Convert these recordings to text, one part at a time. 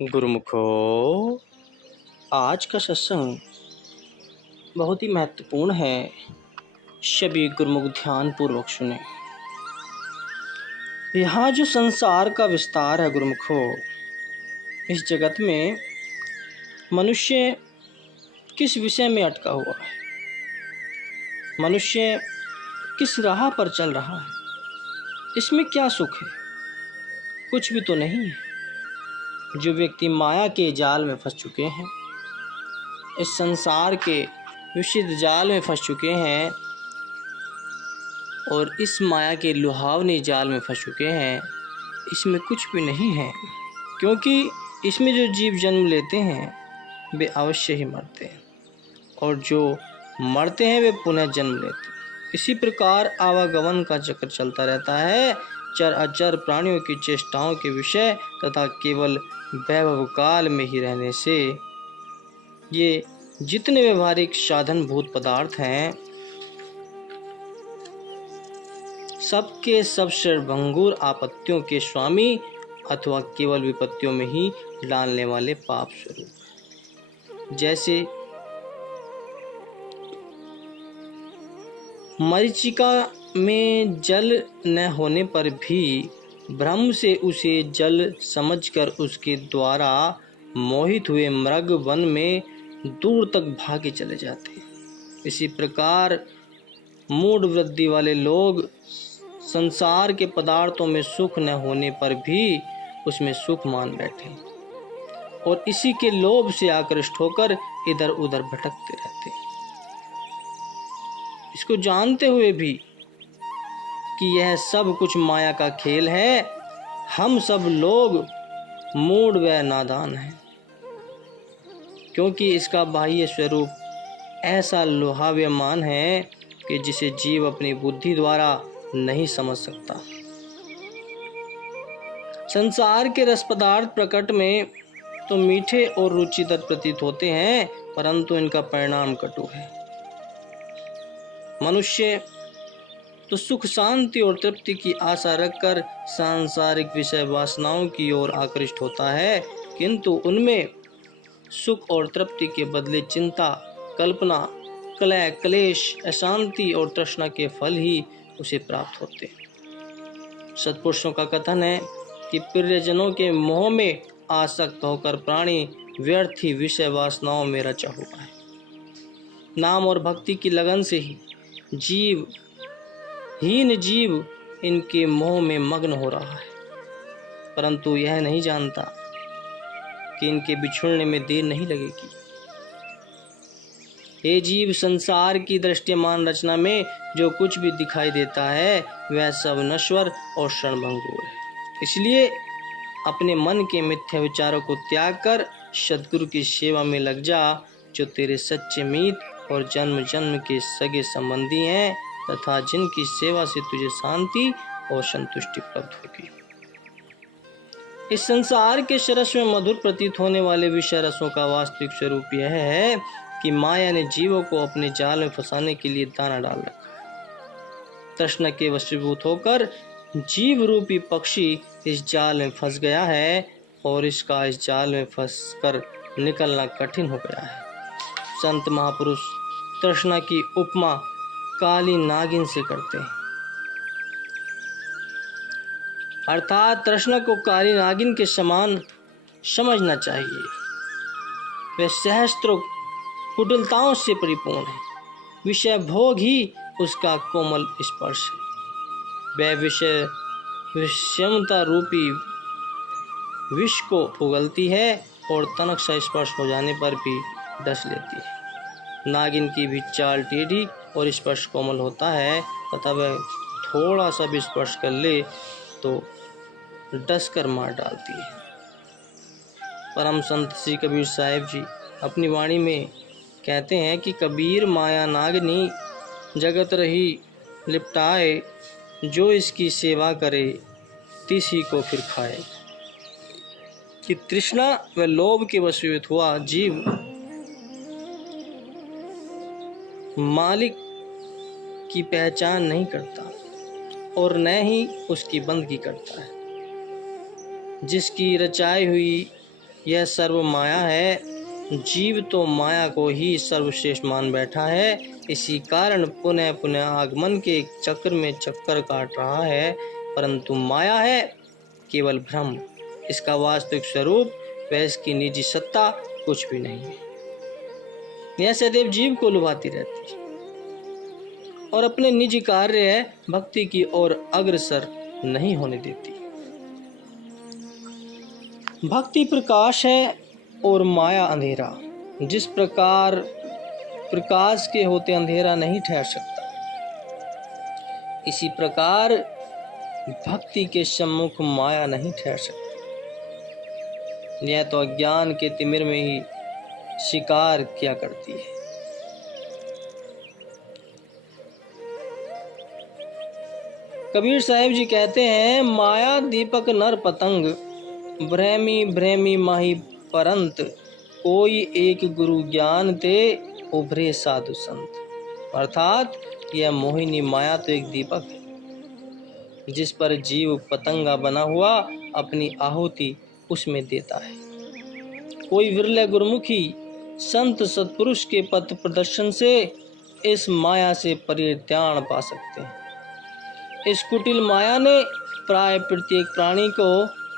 गुरुमुखो, आज का सत्संग बहुत ही महत्वपूर्ण है। सभी गुरुमुख ध्यान पूर्वक सुने। यहाँ जो संसार का विस्तार है गुरुमुखो, इस जगत में मनुष्य किस विषय में अटका हुआ है, मनुष्य किस राह पर चल रहा है, इसमें क्या सुख है? कुछ भी तो नहीं है। जो व्यक्ति माया के जाल में फंस चुके हैं, इस संसार के विषित जाल में फंस चुके हैं और इस माया के लुहावने जाल में फंस चुके हैं, इसमें कुछ भी नहीं है। क्योंकि इसमें जो जीव जन्म लेते हैं वे अवश्य ही मरते हैं, और जो मरते हैं वे पुनः जन्म लेते हैं। इसी प्रकार आवागमन का चक्र चलता रहता है। चर अचर प्राणियों की चेष्टाओं के विषय तथा केवल वैभव काल में ही रहने से ये जितने व्यवहारिक साधनभूत पदार्थ हैं, सबके सब क्षणभंगुर आपत्तियों के स्वामी अथवा केवल विपत्तियों में ही डालने वाले पाप स्वरूप। जैसे मरीचिका में जल न होने पर भी भ्रम से उसे जल समझकर उसके द्वारा मोहित हुए मृग वन में दूर तक भागे चले जाते हैं। इसी प्रकार मूढ़ वृत्ति वाले लोग संसार के पदार्थों में सुख न होने पर भी उसमें सुख मान बैठे और इसी के लोभ से आकृष्ट होकर इधर उधर भटकते रहते हैं। इसको जानते हुए भी कि यह सब कुछ माया का खेल है, हम सब लोग मूढ़ व नादान हैं, क्योंकि इसका बाह्य स्वरूप ऐसा लुभाव्यमान है कि जिसे जीव अपनी बुद्धि द्वारा नहीं समझ सकता। संसार के रस पदार्थ प्रकट में तो मीठे और रुचिकर प्रतीत होते हैं, परंतु इनका परिणाम कटु है। मनुष्य तो सुख शांति और तृप्ति की आशा रखकर सांसारिक विषय वासनाओं की ओर आकृष्ट होता है, किंतु उनमें सुख और तृप्ति के बदले चिंता, कल्पना, कलह, क्लेश, अशांति और तृष्णा के फल ही उसे प्राप्त होते हैं। सत्पुरुषों का कथन है कि प्रियजनों के मोह में आसक्त होकर प्राणी व्यर्थ ही विषय वासनाओं में रचा हुआ है। नाम और भक्ति की लगन से ही हीन जीव इनके मोह में मग्न हो रहा है, परंतु यह नहीं जानता कि इनके बिछुड़ने में देर नहीं लगेगी। ये जीव, संसार की दृश्यमान रचना में जो कुछ भी दिखाई देता है वह सब नश्वर और क्षणभंगुर है। इसलिए अपने मन के मिथ्या विचारों को त्याग कर सद्गुरु की सेवा में लग जा, जो तेरे सच्चे मीत और जन्म जन्म के सगे संबंधी हैं तथा जिनकी सेवा से तुझे शांति और संतुष्टि प्राप्त होगी। इस संसार के सरस में मधुर प्रतीत होने वाले विषय रसों का वास्तविक स्वरूप यह है कि माया ने जीवों को अपने जाल में फंसाने के लिए दाना डाल रखा है। तृष्णा के वशीभूत होकर जीव रूपी पक्षी इस जाल में फंस गया है और इसका इस जाल में फंसकर निकलना कठिन हो गया है। संत महापुरुष तृष्णा की उपमा काली नागिन से करते हैं, अर्थात तृष्णा को काली नागिन के समान समझना चाहिए। वह सहस्त्रों कुटिलताओं से परिपूर्ण है, विषय भोग ही उसका कोमल स्पर्श है। वह विषय विषमता रूपी विष को उगलती है और तनक सा स्पर्श हो जाने पर भी डस लेती है। नागिन की भी चाल टेढ़ी और स्पर्श कोमल होता है, तथा वह थोड़ा सा भी स्पर्श कर ले तो डस कर मार डालती है। परम संत श्री कबीर साहिब जी अपनी वाणी में कहते हैं कि कबीर माया नागिनी जगत रही लिपटाए, जो इसकी सेवा करे तिसी को फिर खाए। कि तृष्णा व लोभ के वशीभूत हुआ जीव मालिक की पहचान नहीं करता और न ही उसकी बंदगी करता है। जिसकी रचाई हुई यह सर्व माया है। जीव तो माया को ही सर्वश्रेष्ठ मान बैठा है। इसी कारण पुनः पुनः आगमन के चक्र में चक्कर काट रहा है, परंतु माया है केवल भ्रम। इसका वास्तविक स्वरूप व इसकी निजी सत्ता कुछ भी नहीं है। यह सदैव जीव को लुभाती रहती है और अपने निजी कार्य भक्ति की ओर अग्रसर नहीं होने देती। भक्ति प्रकाश है और माया अंधेरा। जिस प्रकार प्रकाश के होते अंधेरा नहीं ठहर सकता, इसी प्रकार भक्ति के सम्मुख माया नहीं ठहर सकती। यह तो अज्ञान के तिमिर में ही शिकार किया करती है। कबीर साहिब जी कहते हैं, माया दीपक नर पतंग, भ्रमी भ्रमी माही परंत, कोई एक गुरु ज्ञान ते उभरे साधु संत। अर्थात यह मोहिनी माया तो एक दीपक है जिस पर जीव पतंगा बना हुआ अपनी आहुति उसमें देता है। कोई विरले गुरुमुखी संत सत्पुरुष के पथ प्रदर्शन से इस माया से परित्राण पा सकते हैं। इस कुटिल माया ने प्राय प्रत्येक प्राणी को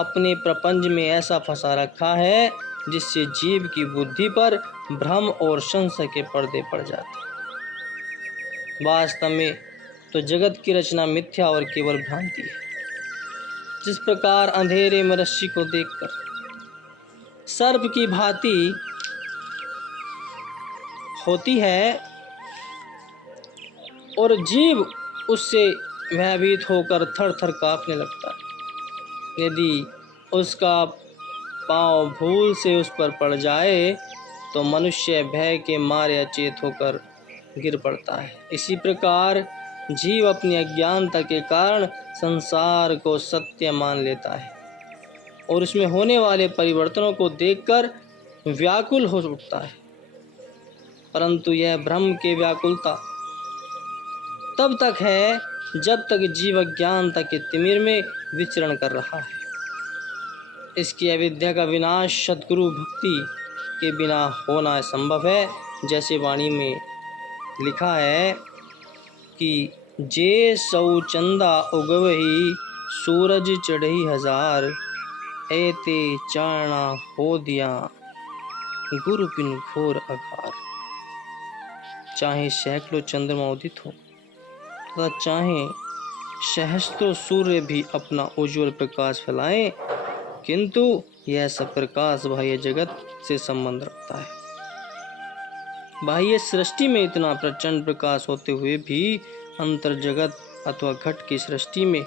अपने प्रपंच में ऐसा फंसा रखा है जिससे जीव की बुद्धि पर भ्रम और संशय के पर्दे पड़ जाते। वास्तव में तो जगत की रचना मिथ्या और केवल भ्रांति है। जिस प्रकार अंधेरे में रस्सी को देखकर सर्प की भांति होती है और जीव उससे भयभीत होकर थर थर कांपने लगता है, यदि उसका पांव भूल से उस पर पड़ जाए तो मनुष्य भय के मारे अचेत होकर गिर पड़ता है। इसी प्रकार जीव अपनी अज्ञानता के कारण संसार को सत्य मान लेता है और उसमें होने वाले परिवर्तनों को देखकर व्याकुल हो उठता है, परंतु यह भ्रम की व्याकुलता तब तक है जब तक जीव अज्ञानता के तिमिर में विचरण कर रहा है। इसकी अविद्या का विनाश सद्गुरु भक्ति के बिना होना असंभव है। जैसे वाणी में लिखा है कि जे सौ चंदा उगवही सूरज चढ़ी हजार, ऐते चारणा हो दिया गुरु बिन घोर अघार। चाहे सैकड़ों चंद्रमा उदित हो तथा चाहे सहस्त्रों सूर्य भी अपना उज्जवल प्रकाश फैलाएं, किंतु यह सब प्रकाश बाह्य जगत से संबंध रखता है। बाह्य सृष्टि में इतना प्रचंड प्रकाश होते हुए भी अंतर जगत अथवा घट की सृष्टि में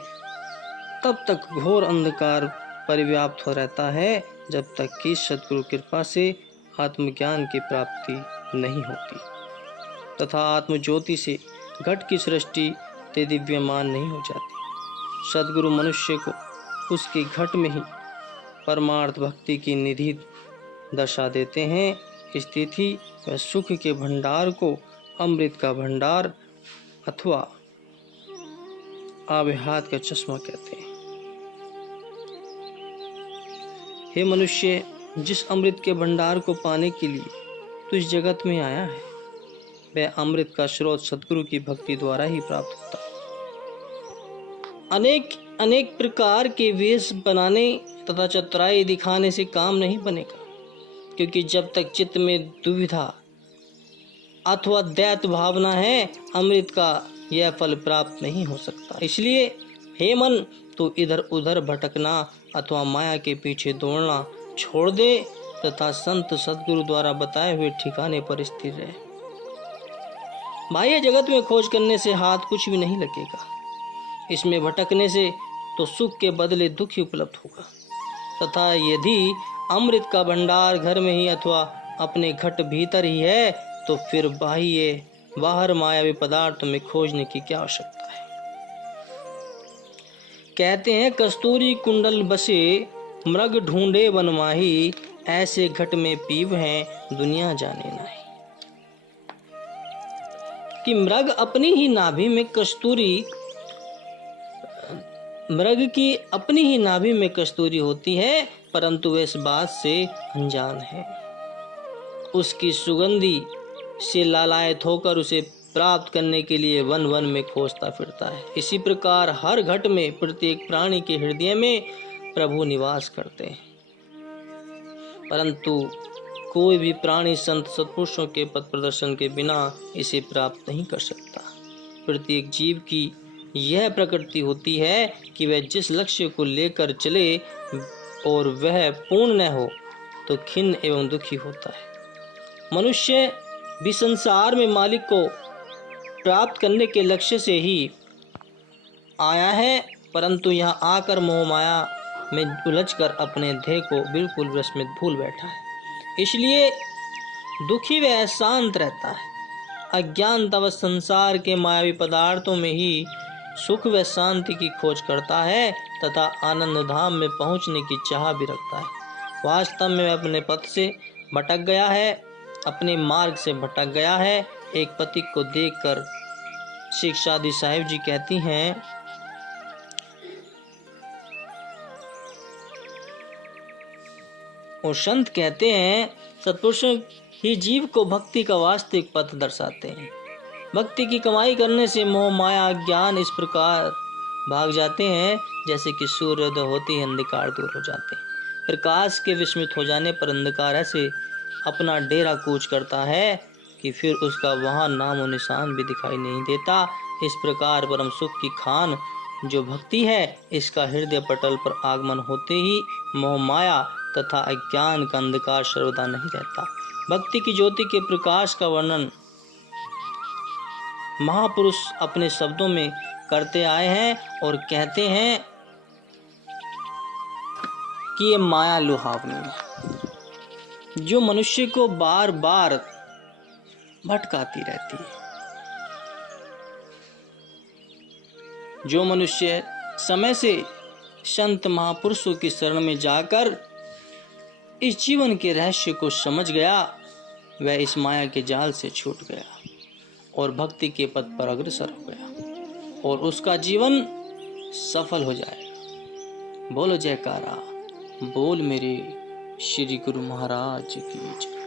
तब तक घोर अंधकार परिव्याप्त हो रहता है जब तक कि सद्गुरु कृपा से आत्मज्ञान की प्राप्ति नहीं होती तथा आत्मज्योति से घट की सृष्टि ते दिव्यमान नहीं हो जाती। सद्गुरु मनुष्य को उसके घट में ही परमार्थ भक्ति की निधि दर्शा देते हैं। स्थिति व सुख के भंडार को अमृत का भंडार अथवा आबे हाथ का चश्मा कहते हैं। हे मनुष्य, जिस अमृत के भंडार को पाने के लिए तू इस जगत में आया है, वह अमृत का स्रोत सद्गुरु की भक्ति द्वारा ही प्राप्त होता है। अनेक अनेक प्रकार के वेश बनाने तथा चतुराई दिखाने से काम नहीं बनेगा, क्योंकि जब तक चित्त में दुविधा अथवा दैत भावना है, अमृत का यह फल प्राप्त नहीं हो सकता। इसलिए हे मन, तू इधर उधर भटकना अथवा माया के पीछे दौड़ना छोड़ दे तथा संत सद्गुरु द्वारा बताए हुए ठिकाने पर स्थिर रहे। बाह्य जगत में खोज करने से हाथ कुछ भी नहीं लगेगा। इसमें भटकने से तो सुख के बदले दुख ही उपलब्ध होगा तथा यदि अमृत का भंडार घर में ही अथवा अपने घट भीतर ही है तो फिर बाहर मायावी पदार्थ में खोजने की क्या आवश्यकता है। कहते हैं, कस्तूरी कुंडल बसे मृग ढूंढे बनमाही, ऐसे घट में पीव हैं दुनिया जाने नहीं। कि मृग अपनी ही नाभि में कस्तूरी मृग की अपनी ही नाभि में कस्तूरी होती है, परंतु वह इस बात से अनजान है। उसकी सुगंधी से लालायित होकर उसे प्राप्त करने के लिए वन वन में खोजता फिरता है। इसी प्रकार हर घट में प्रत्येक प्राणी के हृदय में प्रभु निवास करते हैं, परंतु कोई भी प्राणी संत सत्पुरुषों के पथ प्रदर्शन के बिना इसे प्राप्त नहीं कर सकता। प्रत्येक जीव की यह प्रकृति होती है कि वह जिस लक्ष्य को लेकर चले और वह पूर्ण न हो तो खिन्न एवं दुखी होता है। मनुष्य भी संसार में मालिक को प्राप्त करने के लक्ष्य से ही आया है, परंतु यहाँ आकर मोह माया में उलझकर अपने ध्येय को बिल्कुल विस्मृत भूल बैठा है। इसलिए दुखी व अशांत रहता है। अज्ञानता व संसार के मायावी पदार्थों में ही सुख व शांति की खोज करता है तथा आनंद धाम में पहुंचने की चाह भी रखता है। वास्तव में वह अपने पथ से भटक गया है, अपने मार्ग से भटक गया है। एक पथिक को देखकर शिक्षादी साहिब जी कहती हैं, और संत कहते हैं, सत्पुरुष ही जीव को भक्ति का वास्तविक पथ दर्शाते हैं। भक्ति की कमाई करने से मोह माया ज्ञान इस प्रकार भाग जाते हैं जैसे कि सूर्योदय होते ही अंधकार दूर हो जाते हैं। प्रकाश के विस्मित हो जाने पर अंधकार ऐसे अपना डेरा कूच करता है कि फिर उसका वहां नामो निशान भी दिखाई नहीं देता। इस प्रकार परम सुख की खान जो भक्ति है, इसका हृदय पटल पर आगमन होते ही मोह माया तथा अज्ञान का अंधकार सर्वदा नहीं रहता। भक्ति की ज्योति के प्रकाश का वर्णन महापुरुष अपने शब्दों में करते आए हैं और कहते हैं कि ये माया लुहावनी है जो मनुष्य को बार बार भटकाती रहती है। जो मनुष्य समय से संत महापुरुषों की शरण में जाकर इस जीवन के रहस्य को समझ गया, वह इस माया के जाल से छूट गया और भक्ति के पथ पर अग्रसर हो गया और उसका जीवन सफल हो जाएगा। बोलो जयकारा, बोल मेरे श्री गुरु महाराज की जय।